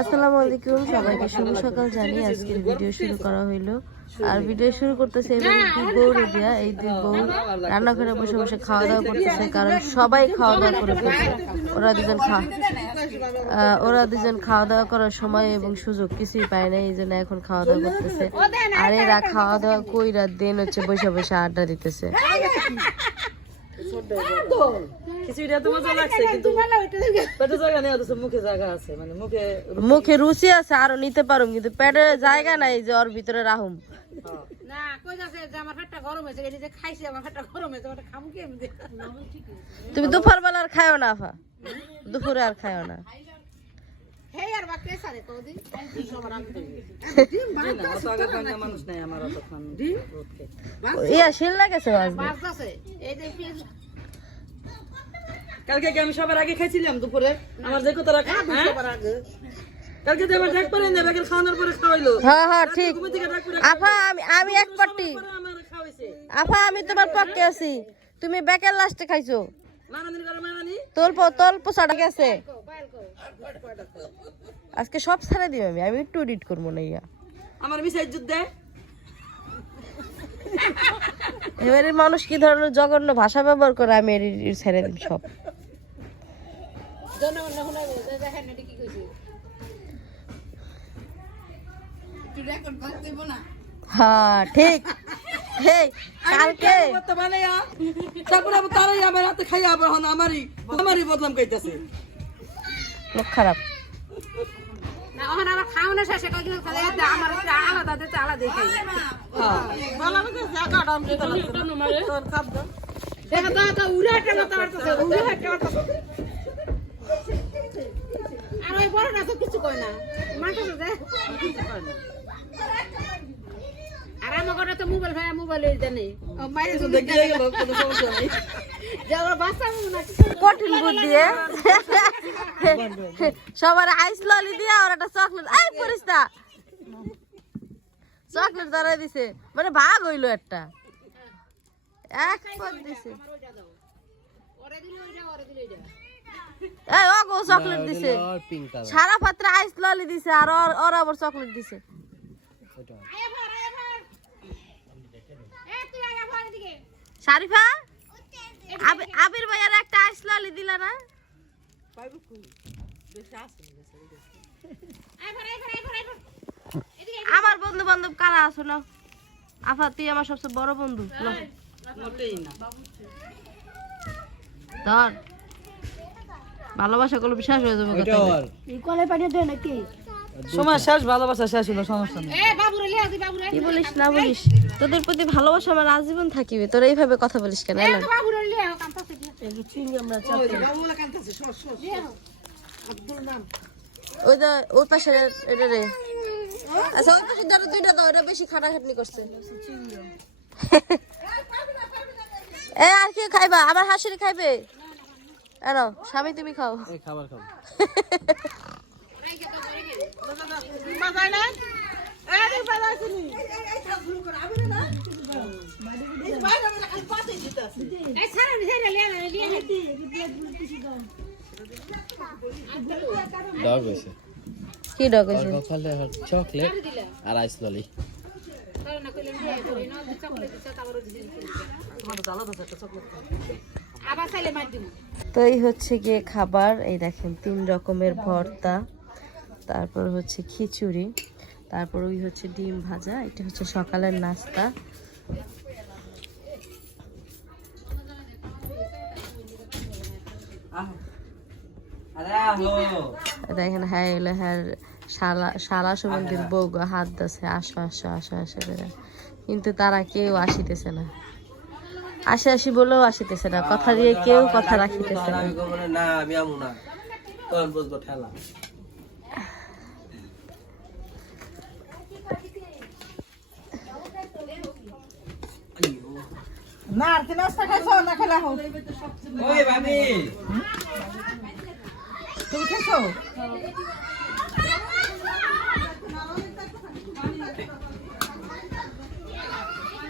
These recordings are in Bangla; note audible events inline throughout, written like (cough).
আসসালামু আলাইকুম, সবাইকে শুভ সকাল জানিয়ে আজকের ভিডিও শুরু করা হইল। আর ভিডিও শুরু করতেছে দুই বউ রেডিয়া। এই দুই বউ রান্নাঘরে বসে বসে খাওয়া দাওয়া করতেছে, কারণ সবাই খাওয়া দাওয়া করে ওরা দুজন খাওয়া ওরা দুজন খাওয়া দাওয়া করার সময় এবং সুযোগ কিছুই পায় না এই জন্য এখন খাওয়া দাওয়া করতেছে। আর এরা খাওয়া দাওয়া কইরা দিন হচ্ছে বসে বসে আড্ডা দিতেছে। মুখে রুচি আছে, আরও নিতে পারুম, কিন্তু পেটের জায়গা নাই যে ওর ভিতরে রাহুম। তুমি দুপুর বেলা আর খাও না, আফা। দুপুরে আর খাও না। ইয়া, শিল লাগেছে আজ মাছ আছে এই যে পেঁয়াজ কালকে কি আমি সবার আগে খাইছিলাম দুপুরে? আমার যে কত রাখা সবার আগে। কালকে তো আমার ডাক পরে না বেগের খাওয়ানোর পরে খাওয়াইলো। হ্যাঁ হ্যাঁ ঠিক। আফা আমি আমি এক পট্টি। আফা আমি তোমার পক্ষে আছি। তুমি ব্যাকের লাস্টে খাইছো। পোষাটা গেছে। আজকে সব ছাড়ে দিই আমি। আমি একটু এডিট করব না ইয়া। আমার মিসাই যুদ্ধ দেয় এবারে মানুষ কি ধরনের জঘন্য ভাষা ব্যবহার করে আমি এডিট ছেড়ে দিই সব। হ্যাঁ ঠিক। কালকে। তারপরে তারাই আমার হাতে খাইয়া আবার হন আমারই আমারই বদনাম কইতাছে। লোক খারাপ। না ওখানে আমার খাওয়ানো শেষে কই দিল আর ওই বড়টা তো কিছু কয় না। মাকে তো দেয় আর আমার তো মোবাইল ভাই মোবাইল জানে। মাইরে তো দেখিয়ে গেল কোনো সমস্যা নেই। যে আমার বাচ্চা না কঠিন বুদ্ধি এ। সবার আইস ললি দিয়া আর একটা চকলেট আই পরিস্তা চকলেট ধরাই দিছে। মানে ভাগ হইল একটা। এক পদ দিছে। ওরে দিল ওইটা ওরে দিল ওইটা এই ও গো চকলেট দিছে। সারা পাত্রে আইস ললি দিছে আর ওর ওর আবার চকলেট দিছে। শারিফা? আবি- আবির ভাইয়ার একটা আইস ললি দিলা না? আমার বন্ধু বান্ধব কারা আছো না আফা তুই আমার সবচেয়ে বড় বন্ধু নাও। মোটেই না। ধর। ভালোবাসা করলে বিশ্বাস হয়ে যাবে কথা সময় শেষ ভালোবাসা শেষ হলো সমস্যা নেই এ বাবুরে লিয়া দি বাবুরে। কি বলিস না বলিস? তোদের প্রতি ভালোবাসা আমার আজীবন থাকিবে। তোরা এইভাবে কথা বলিস কেন? এলান বাবুরে ওই দা ওই পাশে এটা রে। আচ্ছা ওই পাশে ধরো দুইটা দাও এটা বেশি খাটাখাটনি করছে। এ আর কি খাইবা? আমার হাসির খাইবে? এনো স্বামী তুমি খাও। খাবার ডগ হয়েছে। কি ডগ? সকালে চকলেট আর আইস ললি চকলেট আবার তো এই হচ্ছে গিয়ে খাবার, এই দেখেন, তিন রকমের ভর্তা, তারপর হচ্ছে খিচুড়ি, তারপর ওই হচ্ছে ডিম ভাজা, এটা হচ্ছে সকালের নাস্তা। দেখেন হ্যাঁ এগুলো হ্যাঁ শালা শালা সুমন্দির বউ হাত দাসে আসো আসো আসো আসো। কিন্তু তারা কেউ আসিতেছে না। আসে আসি বলেও আসিতেছে না। কথা দিয়ে কেউ কথা রাখিতেছে না। আমি না, আমি আমু না তখন বুঝব ঠেলা না আর কি নাস্তা খাইছো? না খেলা হো? ওই ভাবি। তুমি খাইছো কে এক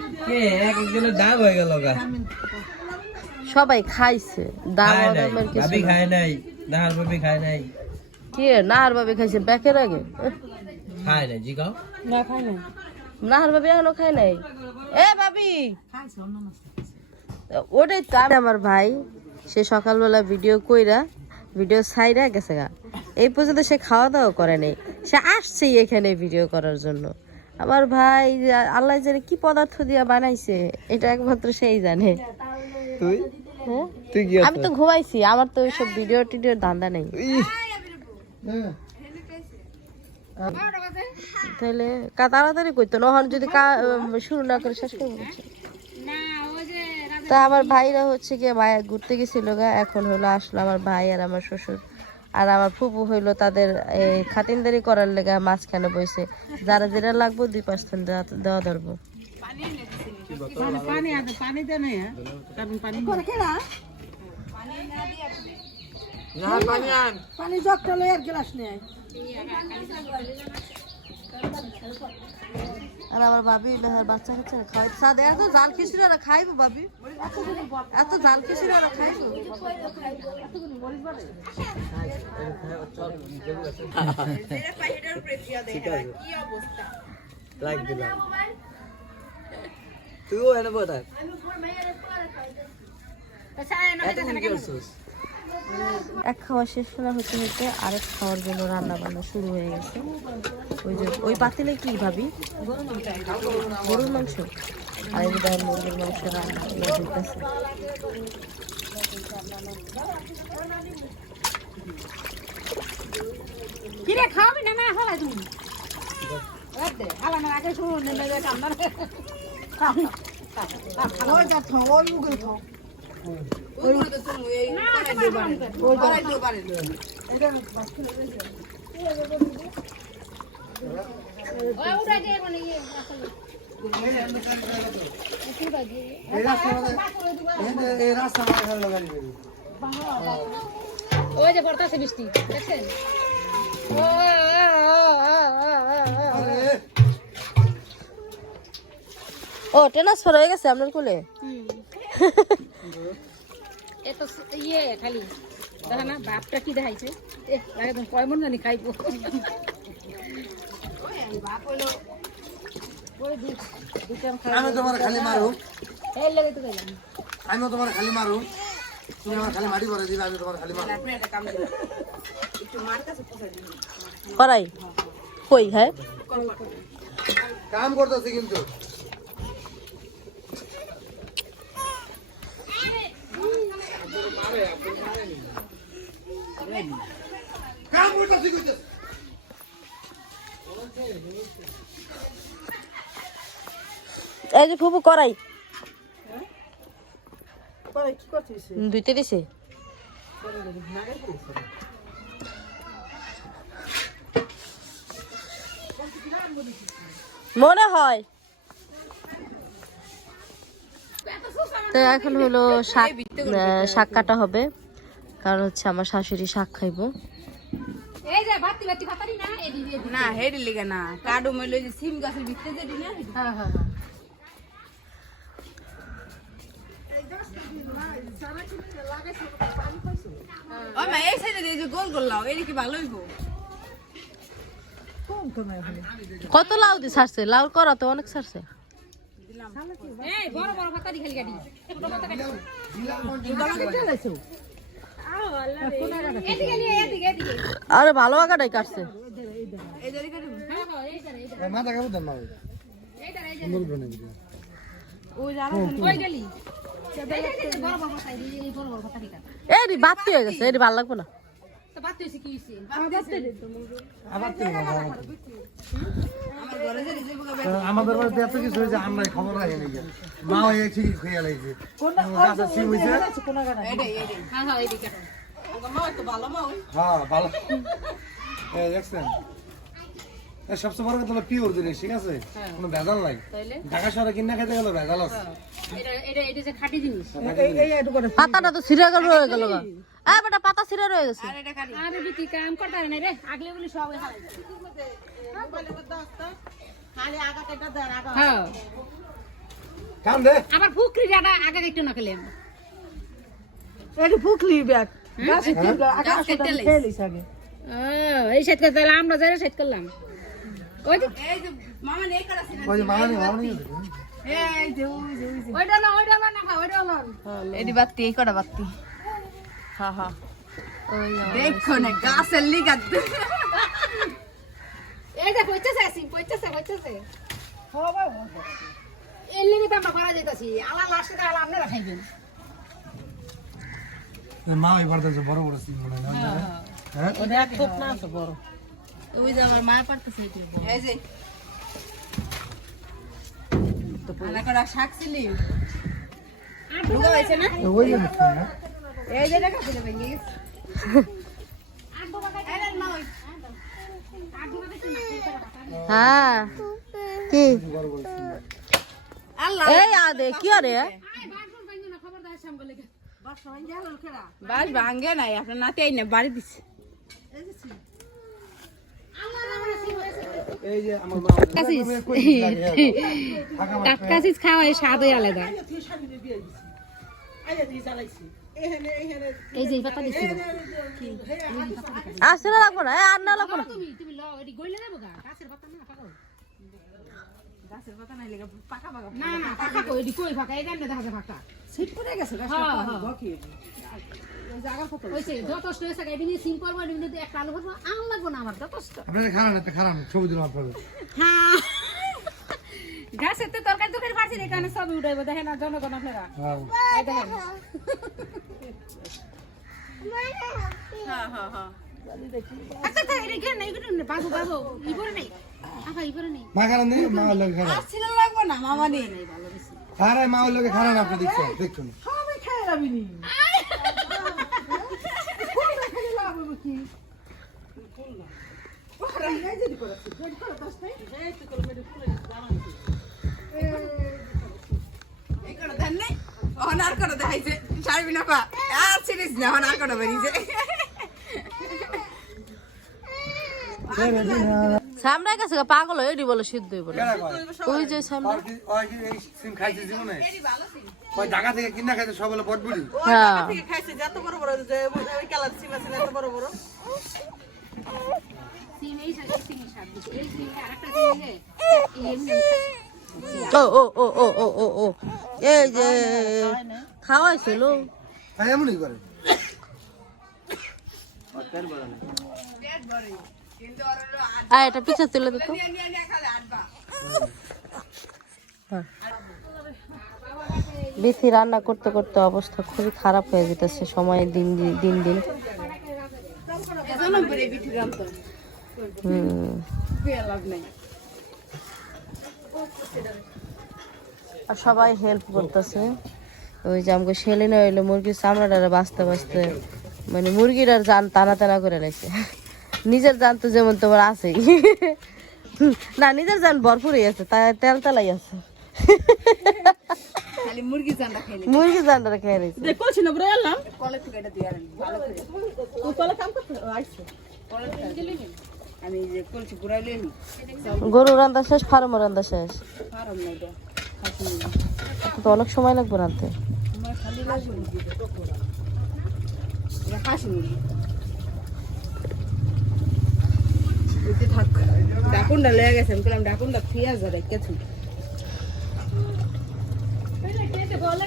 একজনের দাগ হয়ে গেল সবাই খাইছে। দাম দামের কিছু ভাবি খায় নাই। নাহার ভাবি খায় নাই। কি? কি নাহার ভাবে খাইছে ব্যাকের আগে? খায় না জি কাও। না খাই না নাহার ভাবে এখনও খাই নাই? এ ভাবি! ওটাই তো আমার ভাই সে সকালবেলা ভিডিও কইরা ভিডিও সাইরা গেছে গা। এই পর্যন্ত সে খাওয়া দাওয়া করে নাই। সে আসছেই এখানে ভিডিও করার জন্য। আমার ভাই আল্লাহ জানে কি পদার্থ দিয়া বানাইছে এটা একমাত্র সেই জানে। তুই? হ্যাঁ? তুই কি আমি তো ঘুমাইছি আমার তো ওইসব ভিডিও টিডিওর ধান্দা নেই। তাহলে কা- তাড়াতাড়ি করতো নহন যদি কা- শুরু না করে শেষ করে তা আমার ভাইরা হচ্ছে গিয়ে মায়া ঘুরতে গেছিল গা এখন হলো আসলো আমার ভাই আর আমার শ্বশুর। আর আমার ফুপু হইল তাদের এই খাতিনদারি করার লেগে মাঝখানে বসে যারা যেটা লাগবে দুই পাঁচ পার্সেন্ট দেওয়া ধরবো। পানি আছে পানি দে না কারণ পানি না পানি আন। পানি জগটা লই আর গ্লাস নেই আর আমার ভাবি হইল আর বাচ্চা কাচ্চা খাওয়াই। সাদে এত জাল খিচুড়ি আর খাইবো ভাবি? এত জাল খিচুড়ি আর খাইবো? লাইক দিলাম তুইও এনে কি করছিস এক খাওয়া শেষ না হতে হতে আরেক খাওয়ার জন্য রান্না বান্না শুরু হয়ে গেছে। ওই যে ওই পাতিলে কি ভাবি? গরুর মাংস। আর এই দেখেন মুরগির মাংস রান্না হইতেছে কিরে খাওয়াবি না না হলাই তুমি আগে শুরু কান্না ওই যা পড়তাছে বৃষ্টি দেখছেন। ও ট্রান্সফার হয়ে গেছে আপনার কোলে (laughs) হুম। এ তো ইয়ে খালি দেখা না বাপটা কি দেখাইছে? এ একদম কয় মন জানি খাইবো। আমি তোমার খালি মারু। এই লেগে আমি তোমার খালি মারু। তুমি আমার খালি মাটি ভরে দিবে আমি তোমার খালি মারু। করাই। কই হ্যাঁ? কাম করতেছি কিন্তু কাম করতেছি কিন্তু এই যে ফুপু করাই। দুইতে দিছে। মনে হয়। তো এখন হলো শাক শাক কাটা হবে। কারণ হচ্ছে আমার শাশুড়ি শাক খাইবো। না হেডি লিগে না। কাডু সিম গাছের ভিতরে হ্যাঁ হ্যাঁ হ্যাঁ। দিয়ে কত লাউ দি সারছে? লাউ করা তো অনেক ছাড়ছে এই বড় বড় পাতারি খালি কাটি ছোট পাতা কাটি। এদিকে নিয়ে এদিকে এদিকে আরে ভালো আগাটাই কাটছে মাথা কামড় দেন এই বাতি হয়ে গেছে এই ভালো লাগবে না। আমাদের বাড়িতে এত কিছু হয়েছে আমরা খবর রাখি নাকি মা হয়ে ঠিকই খেয়ে লাগছে হ্যাঁ হ্যাঁ হ্যাঁ ভালো। দেখছেন? সবচেয়ে বড় কথা হলো পিওর জিনিস ঠিক আছে? কোনো ভেজাল নাই। ঢাকা শহরে কিনা খেতে গেলে ভেজাল আছে। এটা এটা এটা যে খাঁটি জিনিস। পাতাটা তো ছিঁড়ে গেল রয়ে গেল বেটা পাতা ছিঁড়ে রয়ে গেছে। আরে বিটি কাম করতে না রে। আগলে বলি সব হারাই হ্যাঁ। কাম দে। আবার ফুকরি আগে একটু না খেলে এটি ফুকলি ব্যাগ। গাছে খেলিস আগে এই করে তাহলে আমরা যাই সাইড করলাম। ওই যে মামা নেই করা ছিল ওই যে মামানি মামানি এই যে ওই যে ওই যে ওইটা না ওইটা না না ওইটা না। এডি বাত্তি এই কটা বাত্তি হ্যাঁ হ্যাঁ দেখো না গাছের লিগাত এই যে কইতেছে আসি কইতেছে কইতেছে হবে এর লিগে তো আমরা করা যাইতাছি। আলা লাস্টে তো আলা আপনারা খাইবেন। মা ওই বড় বড় সিম মনে হয় না? হ্যাঁ? ওটা এক না বড়। ওই যে আমার মায়ের পারতেছে এই যে। আলা করা শাক ছিলি? ঢুকা হয়েছে না? ওই যে এই যে দেখা ছিল ভেঙে গেছে। এই নেন মা ওই। হ্যাঁ। কি? বড় বড় সিম আল্লাহ। এই আদে কি আরে? বাস ভাঙ্গে নাই আপনার নাতি আইনে বাড়ি দিছে। এই যে আমার মা কই দিছে ফাঁকা মাঠ টাটকা চিজ খাওয়া এই স্বাদই আলাদা। এই যে পাতা দিছি। লাগবো না আর না লাগবো না। তুমি তুমি লও এটি গইলে যাব গা। গাছের পাতা না পাকা গাছের পাতা নাই লেগে পাকা পাকা না না পাকা কই এটি কই ফাঁকা এই দেখা যায় ফাঁকা। সিট পড়ে গেছে গাছটা হ্যাঁ, হ্যাঁ। বকি। জায়গা কত হইছে যথেষ্ট হয়েছে এটি নিয়ে সিম করব এটি নিয়ে একটা আলু করব আম লাগবো না আমার যথেষ্ট। আপনারা খারাপ না তো খারাপ না ছবি দিলাম আপনাদের। হ্যাঁ। গাছের তো তরকারি তরকারি পারছি না এখানে সবই উঠাইবো দেখেন না জনগণ আপনারা। হ্যাঁ। দেখেন। হ্যাঁ হ্যাঁ হ্যাঁ। আচ্ছা আচ্ছা এটা কেন এই বাবু বাবু ই করে নেই আহা ই করে নেই। মা খারাপ নেই? মা লোকে খারাপ। ছিল লাগবো না মামা নেই। আরে মা লোকে খারাপ আপনি দেখছেন? দেখুন। সবাই খাই রাবিনি এই করে দেন নাই অহন আর করে দেখাইছে ছাড়বি না পা আর। ছিড়িস না অহন করে বেরিয়েছে সামনে গেছে গা, পাগল হয়ে এটি বলে সিদ্ধ হয়ে বলে। ওই যে সামনে। ওই কি এই সিম খাইছে জীবনে। ওই ঢাকা থেকে কিনা খাইছে সব হলো বটবুড়ি হ্যাঁ। খাইছে যত বড় বড় যে ওই কালার সিম আছে এত বড় বড়। সিম এই সাথে সিম সাথ। এই সিম আরেকটা সিম ও ও ও ও ও ও ও। এই যে খাওয়াইছিল। তাই এমনই করে। আর এটা পিছা তুলে দিত বেশি রান্না করতে করতে অবস্থা খুবই খারাপ হয়ে যেতেছে সময় দিন দিন- দিন। আর সবাই হেল্প করতেছে। ওই যে আমাকে সেলিনা হইল মুরগির চামড়াটা বাঁচতে বাঁচতে মানে মুরগিটার জান টানা টানা করে লাগছে নিজের জান তো যেমন তোমার আছেই না নিজের জান ভরপুরই আছে তা তেল তেলাই আছে। খালি মুরগি চান্ডা খাইলে মুরগি জানটা খেয়ে রয়েছে দেখছি না বড় এলাম কলে থেকে এটা দিয়ে আনেন ভালো করে। তুই কলে কাম করতে আইছো কলে আমি যে কলছি ঘুরাই লইনি। গরু রান্দা শেষ ফার্মও রান্দা শেষ। ফার্ম নাই তো অনেক সময় লাগবে রানতে আমার খালি লাগবে না। খাসি মুরগি। এতে থাক। ডাকুনটা লেগে গেছে আমি বললাম ডাকুনটা পেঁয়াজ আর কেছু বলে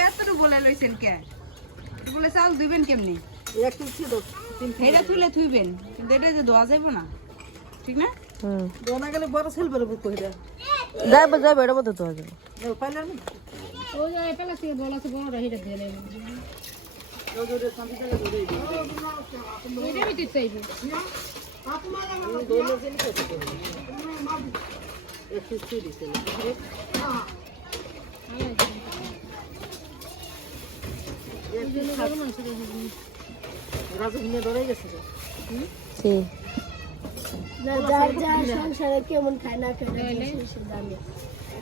এতটু লইছেন কে? বলে চাল দিবেন কেমনি? এটা তুলে থুইবেন কিন্তু এটা যে ধোয়া যাইব না ঠিক না? দোনা গেলে বড় যাইবো এটার মধ্যে যাবে। পাইলা না? ওই যে পেলা থেকে বলা তো বড় হিটা দিয়ে নেবে এটা বিতে চাইবে একটু ছিল রাজু হিনে ধরে গেছে জি কেজি আনাইছে এক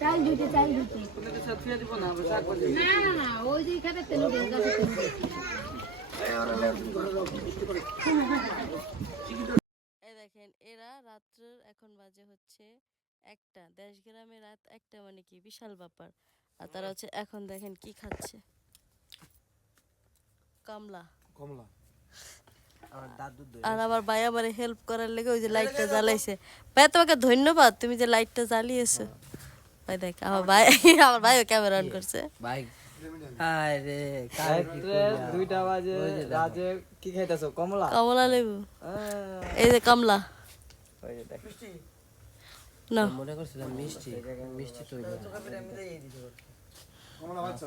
চাল দিতে চাল দিতে। আপনাকে সব দিব না আবার শাক ভাজি না না না ওই যে এখানে তেল দিয়ে গাছে এই দেখেন এরা রাত্রের এখন বাজে হচ্ছে একটা। দেশ গ্রামে রাত একটা মানে কি? বিশাল ব্যাপার। আর তারা হচ্ছে এখন দেখেন কি খাচ্ছে? কামলা। কমলা। আর আমার ভাই আমার হেল্প করার লেগে ওই যে লাইটটা জ্বালাইছে। ভাই তোমাকে ধন্যবাদ তুমি যে লাইটটা জ্বালিয়েছো। ভাই দেখ আমার ভাই আমার ভাইও ক্যামেরা অন করছে বাইক আরে দুইটা বাজে রাজে কি খাইতেছো কমলা কমলা লেবু এই যে কামলা না মনে করছিলাম মিষ্টি তো কমলা বাচ্চা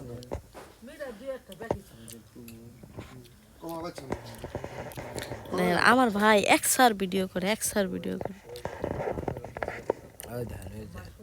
আমার ভাই একসার ভিডিও করে একসার ভিডিও করে ওই ধান ওই ধান